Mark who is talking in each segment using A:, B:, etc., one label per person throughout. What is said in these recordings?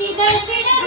A: വിടർത്തിടും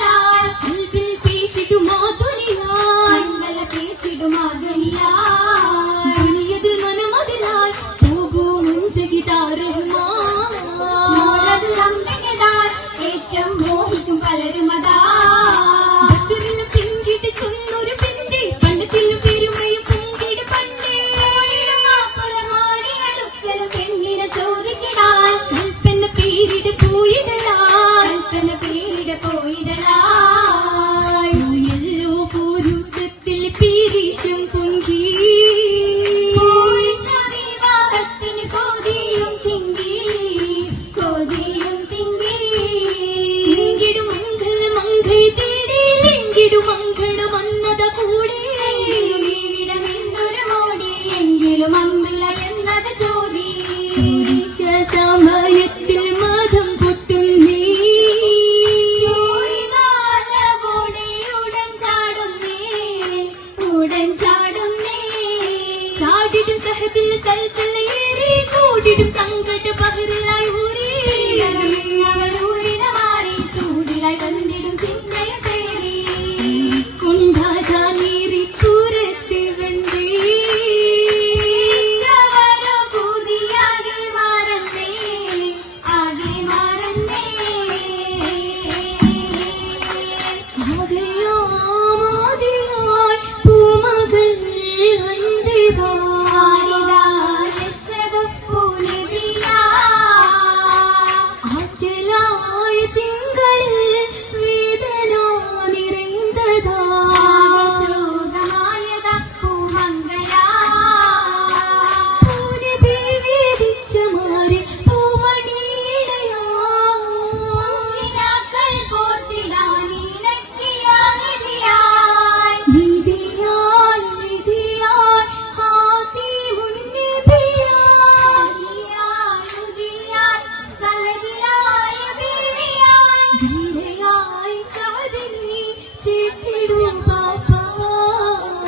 B: ചിട്ടിടും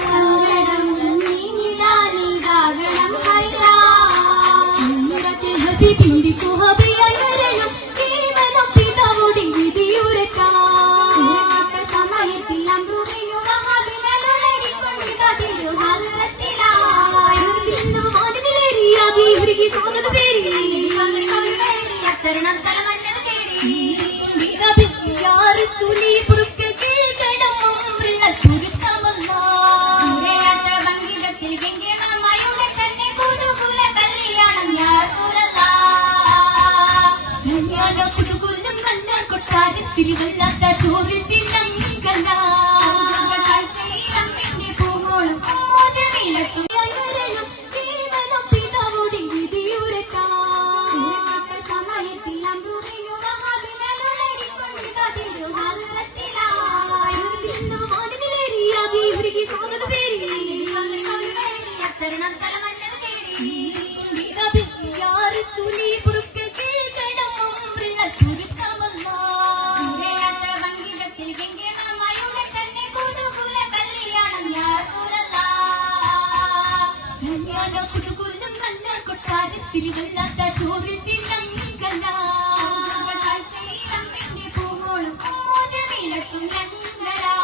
A: സങ്കടം നീങ്ങിടാനിതാകണം
B: ഹബീബിന്റെ സുഹബി അകരണം കേവലം പിതാവോടെ വിധി ഉരക്കാട്ട
A: സമയത്തിൽ അമ്രുവിനു തരണം തലമന്നത് കേറി
B: യാറ് സുലി പുറക്കേ കല കുടുകുലം നല്ല കൊട്ടാരത്തിൽ വല്ലാത്ത ചോറിൽ തിന്നങ്കല
A: കാഴ്ചയിൽ അമ്മിന്റെ പൂവോളം
B: മോചമിലെത്തും കല്യാണ പുതുകൊല്ലും നല്ല കൊട്ടാരത്തിൽ വല്ലാത്ത ചോദ്യത്തിൽ ഞങ്ങൾക്കല്ല
A: പൂമോളും മോചമിലക്കും ഞങ്ങളാ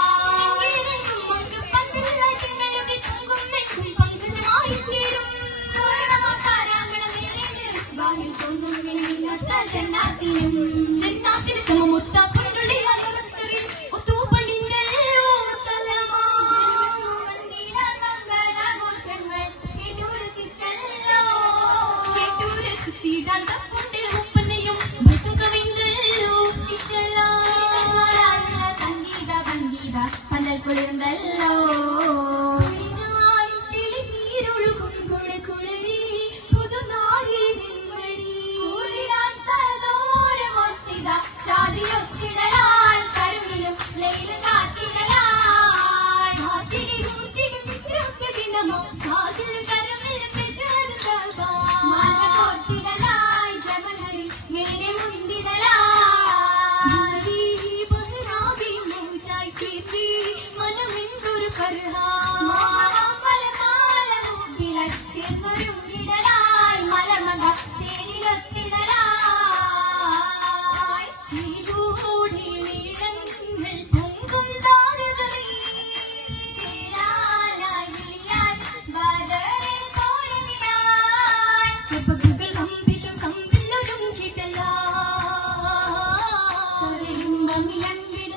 A: ചെന്നാത്തിനും
B: ചെന്നാത്തിന് സമമൊത്ത
A: கொள்ளுங்கள் 红艳艳。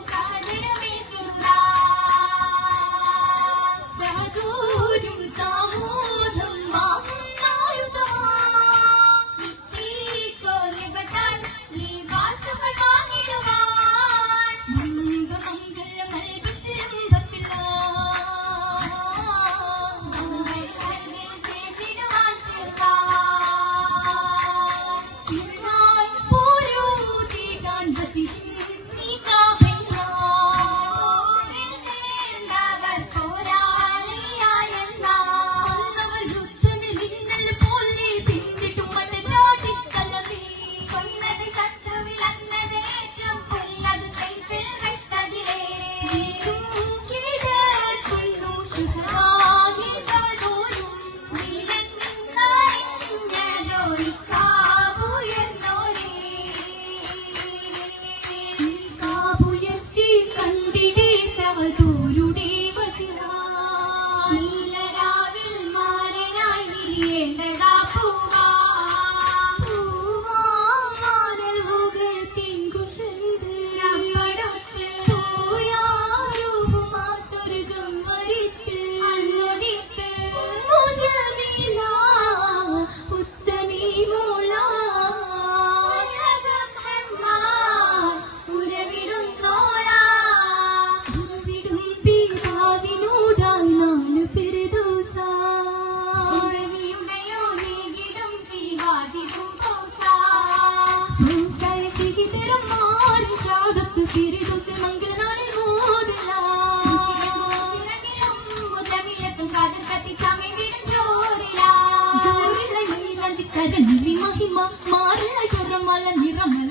B: jalan di ramai